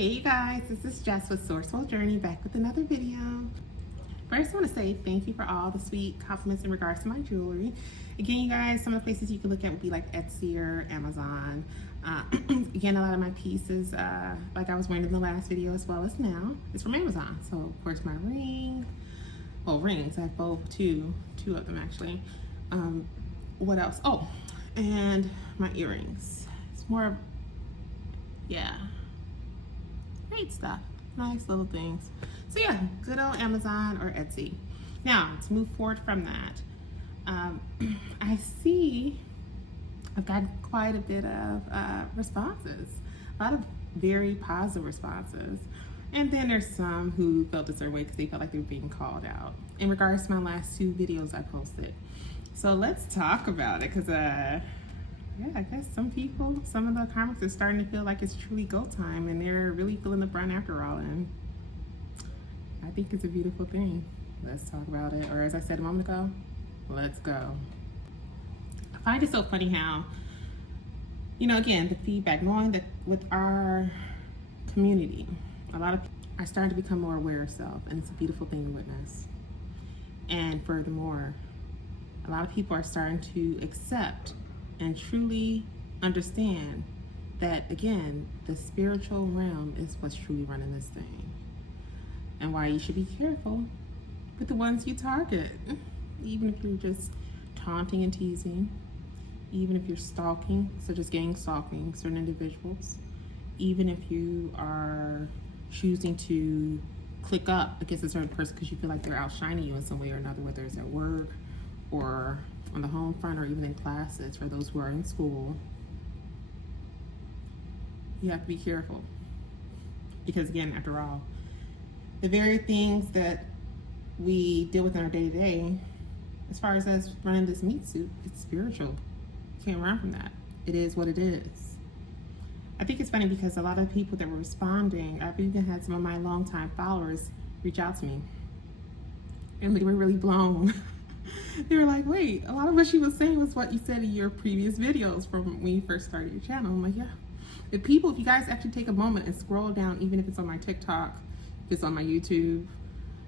Hey you guys, this is Jess with Sourceful Journey back with another video. First, I want to say thank you for all the sweet compliments in regards to my jewelry. Again, you guys, some of the places you can look at would be like Etsy or Amazon. Again, a lot of my pieces, like I was wearing in the last video as well as now, is from Amazon. So, of course, my rings. I have both, two of them actually. What else? Oh, and my earrings. It's more of, yeah. Great stuff, nice little things. So yeah, good old Amazon or Etsy. Now to move forward from that, I see I've gotten quite a bit of responses, a lot of very positive responses, and then there's some who felt a certain way because they felt like they were being called out in regards to my last two videos I posted. So let's talk about it, because yeah, I guess some of the Karmics are starting to feel like it's truly go time, and they're really feeling the brunt after all, and I think it's a beautiful thing. Let's talk about it, or as I said a moment ago, let's go. I find it so funny how, again, the feedback, knowing that with our community, a lot of people are starting to become more aware of self, and it's a beautiful thing to witness. And furthermore, a lot of people are starting to accept and truly understand that, again, the spiritual realm is what's truly running this thing, and why you should be careful with the ones you target, even if you're just taunting and teasing, even if you're stalking, such as gang stalking certain individuals, even if you are choosing to click up against a certain person because you feel like they're outshining you in some way or another, whether it's at work or on the home front or even in classes. For those who are in school, you have to be careful, because again, after all, the very things that we deal with in our day-to-day, as far as us running this meat suit, it's spiritual. You can't run from that. It is what it is. I think it's funny because a lot of people that were responding, I've even had some of my longtime followers reach out to me, and they were really blown. They were like, wait, a lot of what she was saying was what you said in your previous videos from when you first started your channel. I'm like, yeah. If you guys actually take a moment and scroll down, even if it's on my TikTok, if it's on my YouTube,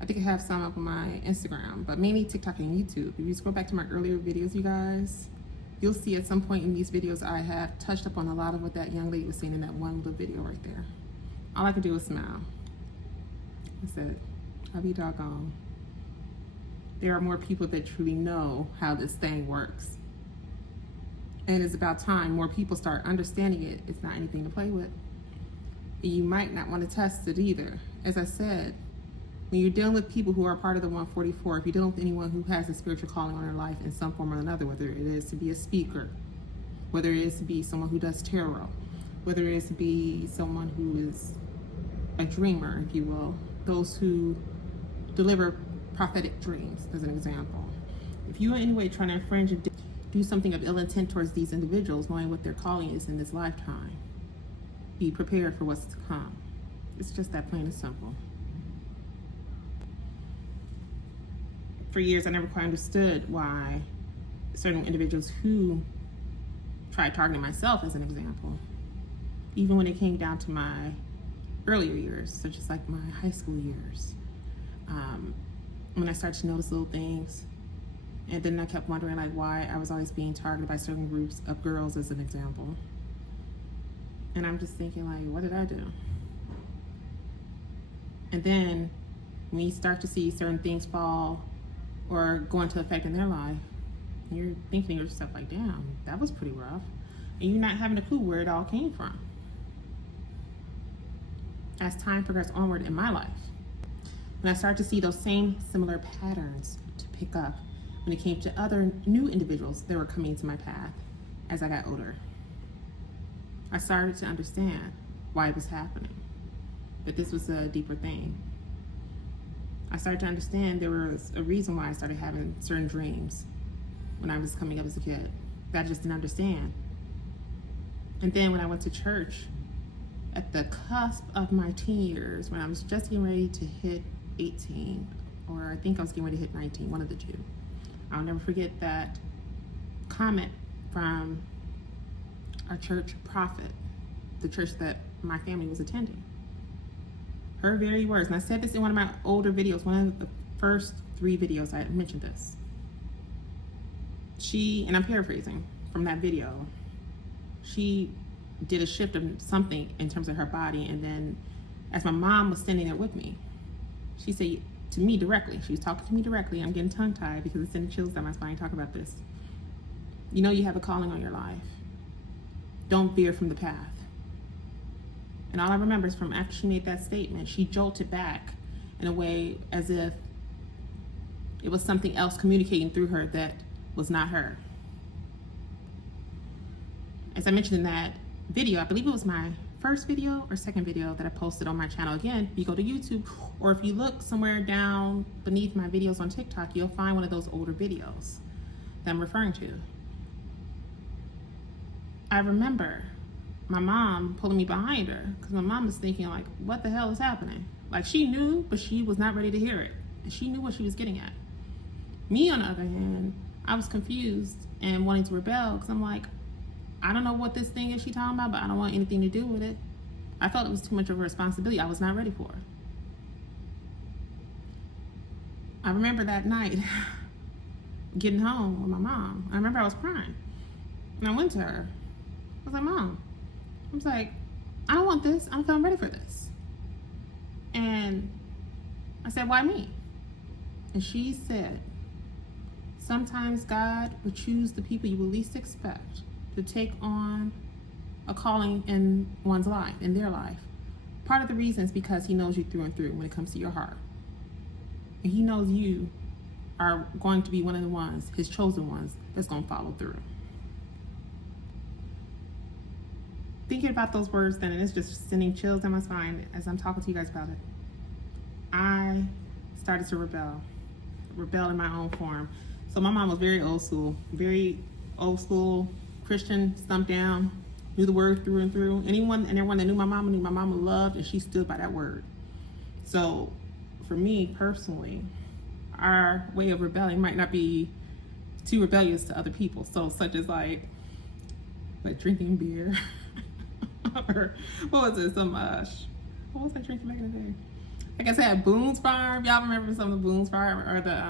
I think I have some up on my Instagram, but mainly TikTok and YouTube. If you scroll back to my earlier videos, you guys, you'll see at some point in these videos I have touched up on a lot of what that young lady was saying in that one little video right there. All I could do was smile. I said, I'll be doggone. There are more people that truly know how this thing works. And it's about time more people start understanding it. It's not anything to play with. And you might not want to test it either. As I said, when you're dealing with people who are part of the 144, if you're dealing with anyone who has a spiritual calling on their life in some form or another, whether it is to be a speaker, whether it is to be someone who does tarot, whether it is to be someone who is a dreamer, if you will, those who deliver prophetic dreams, as an example. If you are in any way trying to infringe and do something of ill intent towards these individuals, knowing what their calling is in this lifetime, be prepared for what's to come. It's just that plain and simple. For years, I never quite understood why certain individuals who tried targeting myself, as an example, even when it came down to my earlier years, such as like my high school years, when I started to notice little things, and then I kept wondering like why I was always being targeted by certain groups of girls, as an example. And I'm just thinking like, what did I do? And then when you start to see certain things fall or go into effect in their life, you're thinking to yourself like, damn, that was pretty rough. And you're not having a clue where it all came from. As time progressed onward in my life, when I started to see those same similar patterns to pick up when it came to other new individuals that were coming into my path as I got older, I started to understand why it was happening, that this was a deeper thing. I started to understand there was a reason why I started having certain dreams when I was coming up as a kid that I just didn't understand. And then when I went to church at the cusp of my teen years, when I was just getting ready to hit 18, or I think I was getting ready to hit 19, one of the two, I'll never forget that comment from our church prophet, the church that my family was attending. Her very words. And I said this in one of my older videos, one of the first 3 videos I mentioned this. She, and I'm paraphrasing from that video, she did a shift of something in terms of her body. And then as my mom was standing there with me, she said to me directly, she was talking to me directly. I'm getting tongue tied because it's sending chills down my spine talking about this. You know you have a calling on your life. Don't veer from the path. And all I remember is from after she made that statement, she jolted back in a way as if it was something else communicating through her that was not her. As I mentioned in that video, I believe it was my first video or second video that I posted on my channel. Again, if you go to YouTube, or if you look somewhere down beneath my videos on TikTok, you'll find one of those older videos that I'm referring to. I remember my mom pulling me behind her because my mom was thinking like, what the hell is happening? Like she knew, but she was not ready to hear it. And she knew what she was getting at. Me, on the other hand, I was confused and wanting to rebel because I'm like, I don't know what this thing is she talking about, but I don't want anything to do with it. I felt it was too much of a responsibility I was not ready for. I remember that night getting home with my mom. I remember I was crying. And I went to her. I was like, Mom, I was like, I don't want this. I don't feel I'm ready for this. And I said, why me? And she said, sometimes God will choose the people you will least expect to take on a calling in one's life, in their life. Part of the reason is because he knows you through and through when it comes to your heart. And he knows you are going to be one of the ones, his chosen ones, that's going to follow through. Thinking about those words then, and it's just sending chills down my spine as I'm talking to you guys about it. I started to rebel in my own form. So my mom was very old school Christian, stumped down, knew the word through and through. Anyone and everyone that knew my mama loved, and she stood by that word. So for me personally, our way of rebelling might not be too rebellious to other people. So such as like drinking beer. Or what was it? What was I drinking back in the day? I guess I had Boone's Farm. Y'all remember some of the Boone's Farm, or the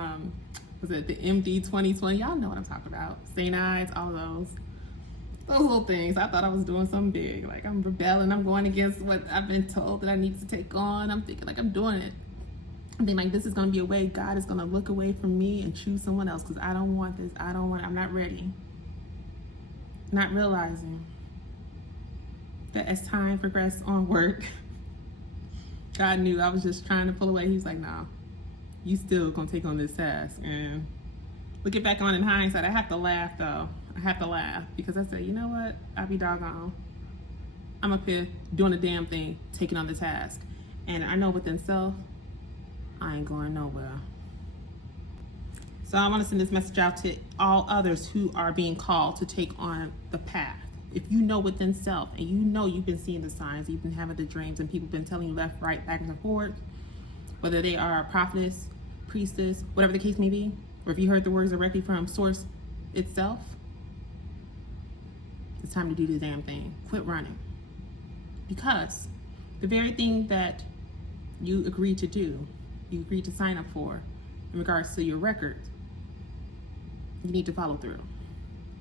was it the MD 2020? Y'all know what I'm talking about. St. Ides, all of those little things. I thought I was doing something big. Like I'm rebelling. I'm going against what I've been told that I need to take on. I'm thinking like I'm doing it. I'm thinking like this is going to be a way God is going to look away from me and choose someone else because I don't want this. I'm not ready. Not realizing that as time progressed onward, God knew I was just trying to pull away. He was like, no, you still gonna take on this task. And looking back on in hindsight, I have to laugh though. I have to laugh because I said, you know what? I'll be doggone. I'm up here doing the damn thing, taking on the task. And I know within self, I ain't going nowhere. So I want to send this message out to all others who are being called to take on the path. If you know within self and you know you've been seeing the signs, you've been having the dreams, and people been telling you left, right, backwards, and forward, whether they are a prophetess, priestess, whatever the case may be, or if you heard the words directly from source itself, it's time to do the damn thing. Quit running. Because the very thing that you agreed to do, you agreed to sign up for in regards to your record, you need to follow through.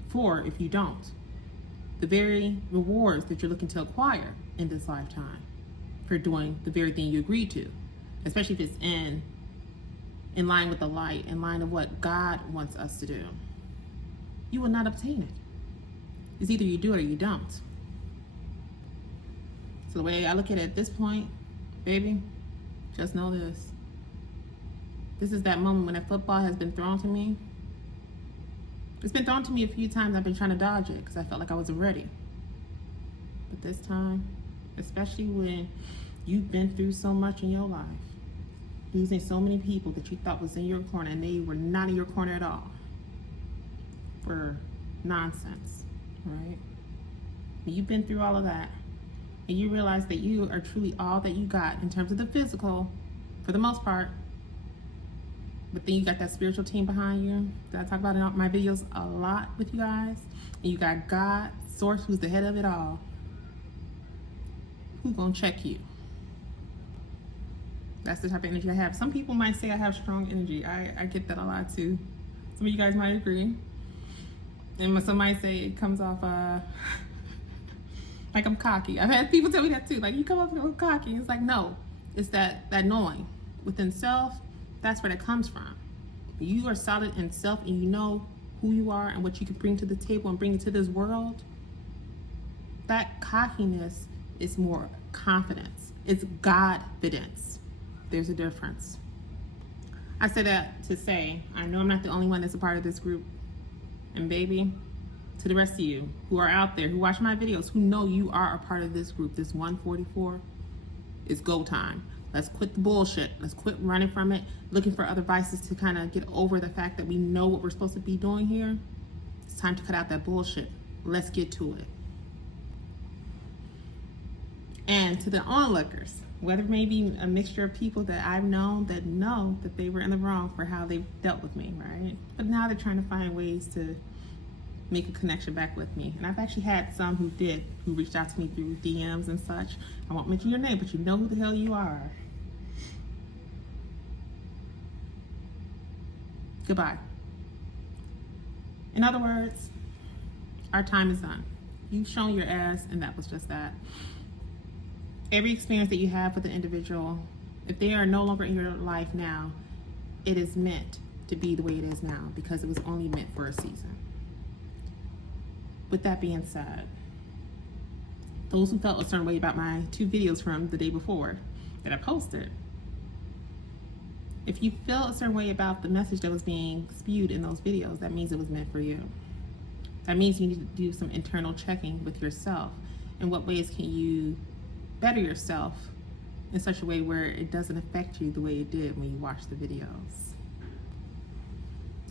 For if you don't, the very rewards that you're looking to acquire in this lifetime for doing the very thing you agreed to, especially if it's in line with the light, in line of what God wants us to do, you will not obtain it. It's either you do it or you don't. So the way I look at it at this point, baby, just know this. This is that moment when that football has been thrown to me. It's been thrown to me a few times. I've been trying to dodge it because I felt like I wasn't ready. But this time, especially when you've been through so much in your life, losing so many people that you thought was in your corner and they were not in your corner at all for nonsense, right? And you've been through all of that and you realize that you are truly all that you got in terms of the physical, for the most part. But then you got that spiritual team behind you that I talk about in all my videos a lot with you guys. And you got God, Source, who's the head of it all. Who's gonna check you? That's the type of energy I have. Some people might say I have strong energy. I get that a lot too. Some of you guys might agree. And when somebody say it comes off like I'm cocky. I've had people tell me that too. Like, you come off a little cocky. It's like, no. It's that knowing within self. That's where that comes from. You are solid in self and you know who you are and what you can bring to the table and bring it to this world. That cockiness is more confidence. It's Godfidence. There's a difference. I said that to say, I know I'm not the only one that's a part of this group. And baby, to the rest of you who are out there, who watch my videos, who know you are a part of this group, this 144, it's go time. Let's quit the bullshit. Let's quit running from it, looking for other vices to kind of get over the fact that we know what we're supposed to be doing here. It's time to cut out that bullshit. Let's get to it. And to the onlookers, whether maybe a mixture of people that I've known that know that they were in the wrong for how they dealt with me, right? But now they're trying to find ways to make a connection back with me. And I've actually had some who reached out to me through DMs and such. I won't mention your name, but you know who the hell you are. Goodbye. In other words, our time is done. You've shown your ass, and that was just that. Every experience that you have with the individual, if they are no longer in your life now, it is meant to be the way it is now because it was only meant for a season. With that being said, those who felt a certain way about my 2 videos from the day before that I posted, if you feel a certain way about the message that was being spewed in those videos, that means it was meant for you. That means you need to do some internal checking with yourself. In what ways can you better yourself in such a way where it doesn't affect you the way it did when you watch the videos?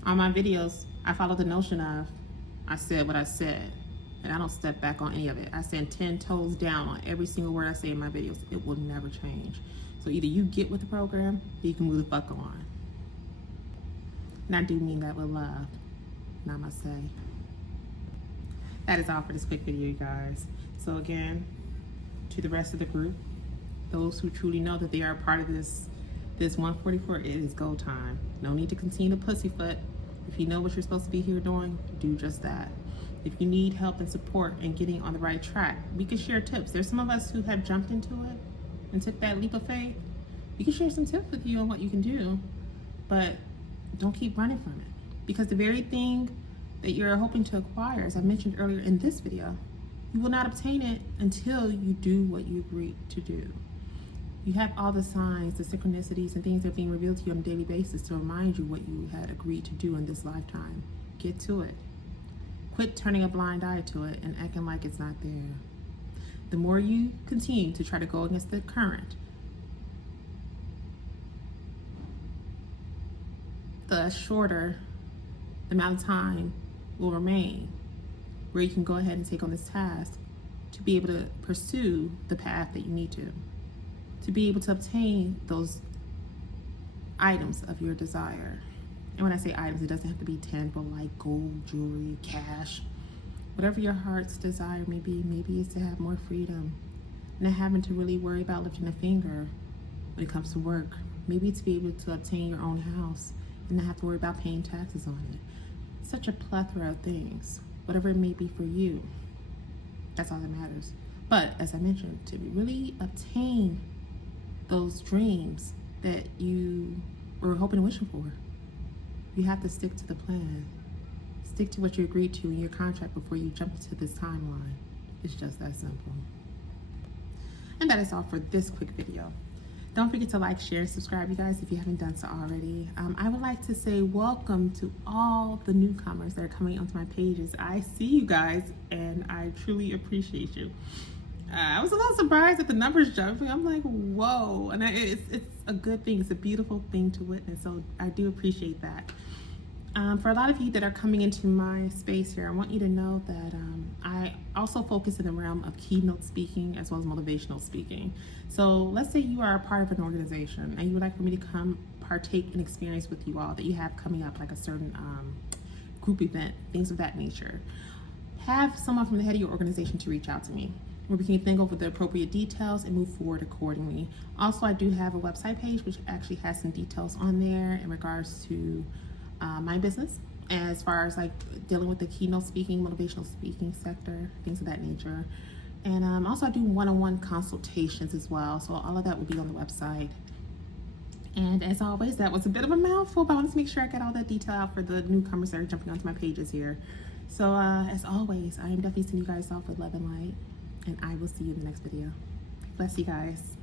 On my videos, I follow the notion of I said what I said, and I don't step back on any of it. I stand 10 toes down on every single word I say in my videos. It will never change. So either you get with the program, or you can move the fuck on. And I do mean that with love, and I must say. That is all for this quick video, you guys. So again, to the rest of the group, those who truly know that they are a part of this 144, it is go time. No need to continue to pussyfoot. If you know what you're supposed to be here doing, do just that. If you need help and support in getting on the right track, we can share tips. There's some of us who have jumped into it and took that leap of faith. We can share some tips with you on what you can do, but don't keep running from it. Because the very thing that you're hoping to acquire, as I mentioned earlier in this video, you will not obtain it until you do what you agreed to do. You have all the signs, the synchronicities, and things that are being revealed to you on a daily basis to remind you what you had agreed to do in this lifetime. Get to it. Quit turning a blind eye to it and acting like it's not there. The more you continue to try to go against the current, the shorter the amount of time will remain where you can go ahead and take on this task to be able to pursue the path that you need to be able to obtain those items of your desire. And when I say items, it doesn't have to be tangible like gold, jewelry, cash. Whatever your heart's desire may be, maybe it's to have more freedom, not having to really worry about lifting a finger when it comes to work. Maybe it's to be able to obtain your own house and not have to worry about paying taxes on it. Such a plethora of things. Whatever it may be for you, that's all that matters. But as I mentioned, to really obtain those dreams that you were hoping and wishing for, you have to stick to the plan. Stick to what you agreed to in your contract before you jump into this timeline. It's just that simple. And that is all for this quick video. Don't forget to like, share, and subscribe, you guys, if you haven't done so already. I would like to say welcome to all the newcomers that are coming onto my pages. I see you guys, and I truly appreciate you. I was a little surprised at the numbers jumping. I'm like, whoa. And it's a good thing. It's a beautiful thing to witness. So I do appreciate that. For a lot of you that are coming into my space here, I want you to know that I also focus in the realm of keynote speaking as well as motivational speaking. So let's say you are a part of an organization and you would like for me to come partake in experience with you all that you have coming up, like a certain group event, things of that nature. Have someone from the head of your organization to reach out to me. where we can then go over the appropriate details and move forward accordingly. Also, I do have a website page which actually has some details on there in regards to my business, as far as like dealing with the keynote speaking, motivational speaking sector, things of that nature. And also I do one-on-one consultations as well. So all of that will be on the website. And as always, that was a bit of a mouthful, but I wanted to make sure I got all that detail out for the newcomers that are jumping onto my pages here. So as always, I am definitely sending you guys off with love and light, and I will see you in the next video. Bless you guys.